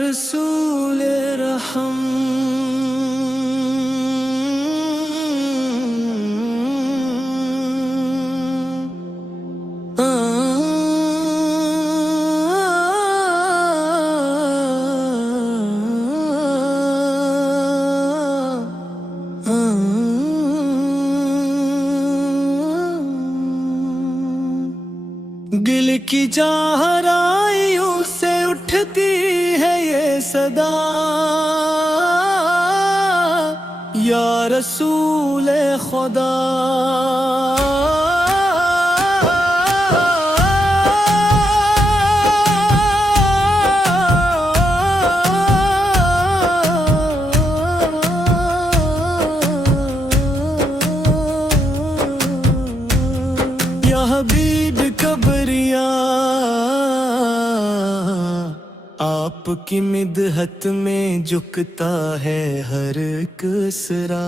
رسول رحم دل کی چہرائیوں سے اٹھتی ہے یہ صدا یا رسول خدا یا حبیب کبریا آپ کی مدحت میں جھکتا ہے ہر ایک سرا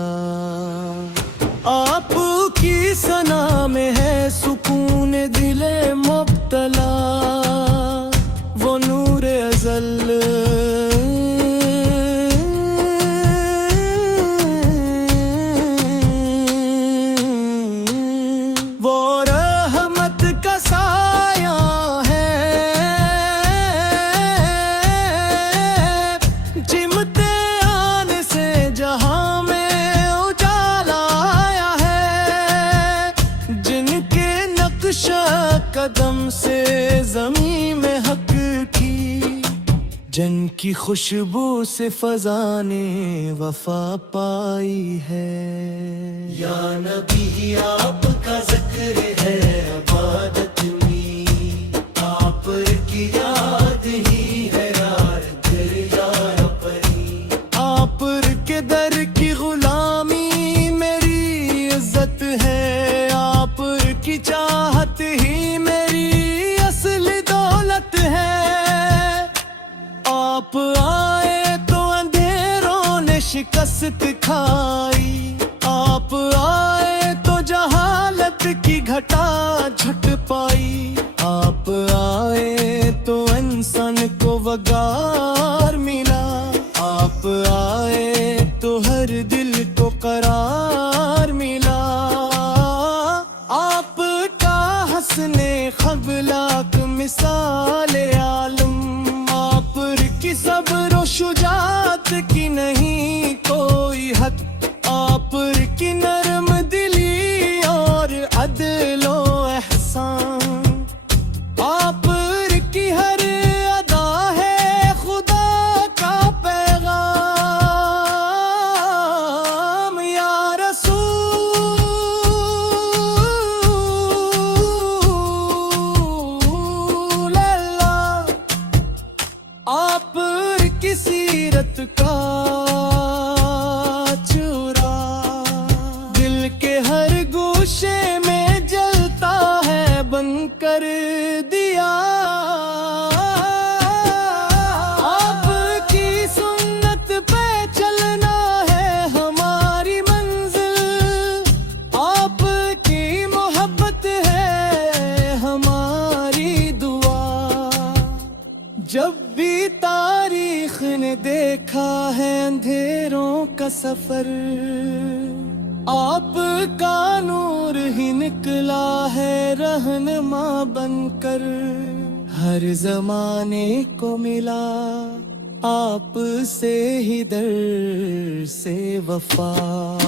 آپ کی ثنا میں ہے سکون دل مبتلا وہ نور ازل وہ رحمت کا سایہ ہے چمٹے آنے سے جہاں میں اجالا آیا ہے جن کے نقش قدم سے زمین میں حق کی جن کی خوشبو سے فضا نے وفا پائی ہے یا نبی آپ کا ذکر ہے عبادت میں آپ کی یاد ہی ہے یار دل یار پری آپ کے در کی غلامی میری عزت ہے آپ کی چاہت ہی میری اصل دولت ہے آپ آئے تو اندھیروں نے شکست کھائی آپ آئے تو جہالت کی گھٹا جھٹ پائی آپ آئے تو انسان کو وقار ملا آپ آئے تو ہر دل کو قرار ملا آپ کا حسن خبلاک مثال عالم آپ کی صبر و شجاعت کی نہیں کوئی حد آپ کی نرم دلی اور عدل و احسان آپ کی ہر ادا ہے خدا کا پیغام یا رسول اللہ آپ کی سیرت کا گوشے میں جلتا ہے بن کر دیا آپ کی سنت پہ چلنا ہے ہماری منزل آپ کی محبت ہے ہماری دعا جب بھی تاریخ نے دیکھا ہے اندھیروں کا سفر آپ کا نور ہی نکلا ہے رہنما بن کر ہر زمانے کو ملا آپ سے ہی در سے وفا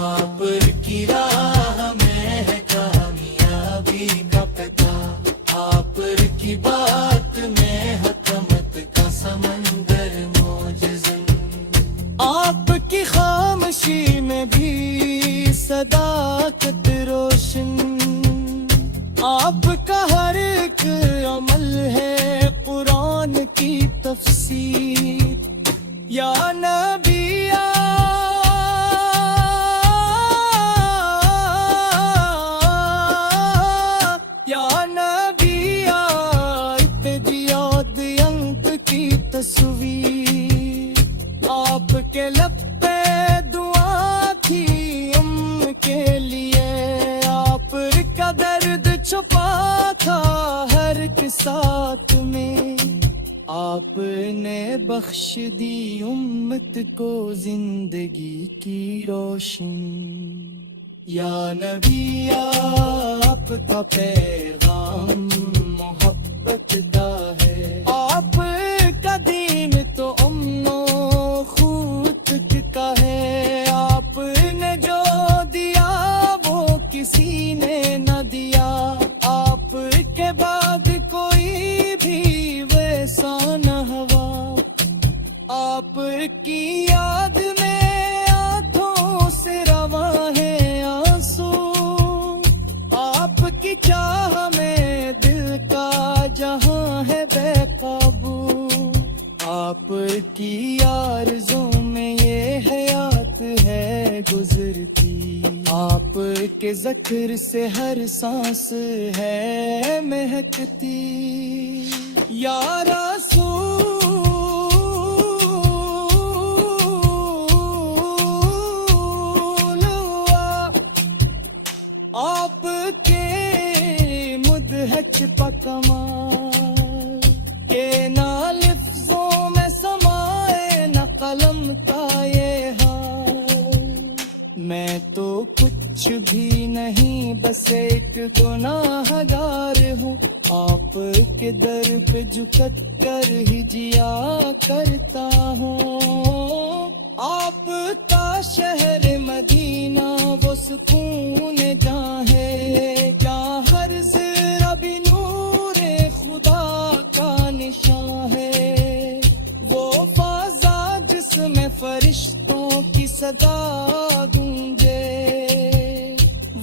آپ کی راہ میں ہے کامیابی کا پتا آپ کی بات میں حکمت کا سمندر موجزن آپ کی خاموشی میں بھی صداقت روشن آپ کا ہر ایک عمل ہے قرآن کی تفسیر یا نبی یا نبی ابتدیات انت کی تصویر آپ کے لب پہ دعا تھی کے لیے آپ کا درد چھپا تھا ہر ایک ساتھ میں آپ نے بخش دی امت کو زندگی کی روشن، یا نبی آپ کا پیغام محبت کا ہے، آپ کا دین تو امن و خود کا ہے، آپ نے جو دیا وہ کسی نے نہ دیا، آپ کے بعد کوئی بھی ویسا نہ ہوا، آپ کی یاد میں آنکھوں سے رواں ہے آنسو، آپ کی چاہ میں دل کا جہاں ہے بے قابو، آپ کی آرزوں میں یہ حیات ہے گزرتی، آپ کے ذکر سے ہر سانس ہے مہکتی، یا رسول آپ کے مدحت پا کمال کہ نہ لفظوں میں سمائے نہ قلم کا یہ حال، میں تو کچھ بھی نہیں بس ایک گناہ گار ہوں، آپ کے در پہ جھک کر ہی جیا کرتا ہوں، آپ کا شہر مدینہ وہ سکون جہاں ہے، جہاں ہر ذرہ بھی نور خدا کا نشان ہے، وہ فضا جس میں فرشتوں کی صدا گونجے،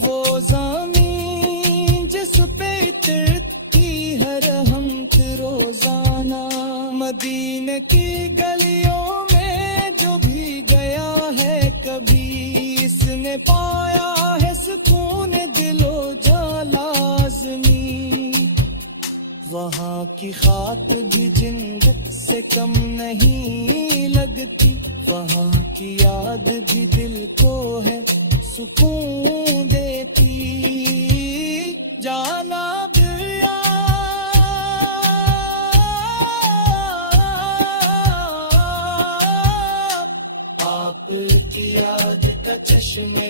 وہ زمین جس پہ اترتی ہے رحمت روزانہ، مدینے کی گلیوں میں جو بھی گیا ہے کبھی اس نے پایا ہے سکون دل و جان لازمی، وہاں کی خاک بھی جنت سے کم نہیں لگتی، وہاں کی یاد بھی دل کو ہے سکون دیتی، جانا دیا آپ کی یاد کا چشمے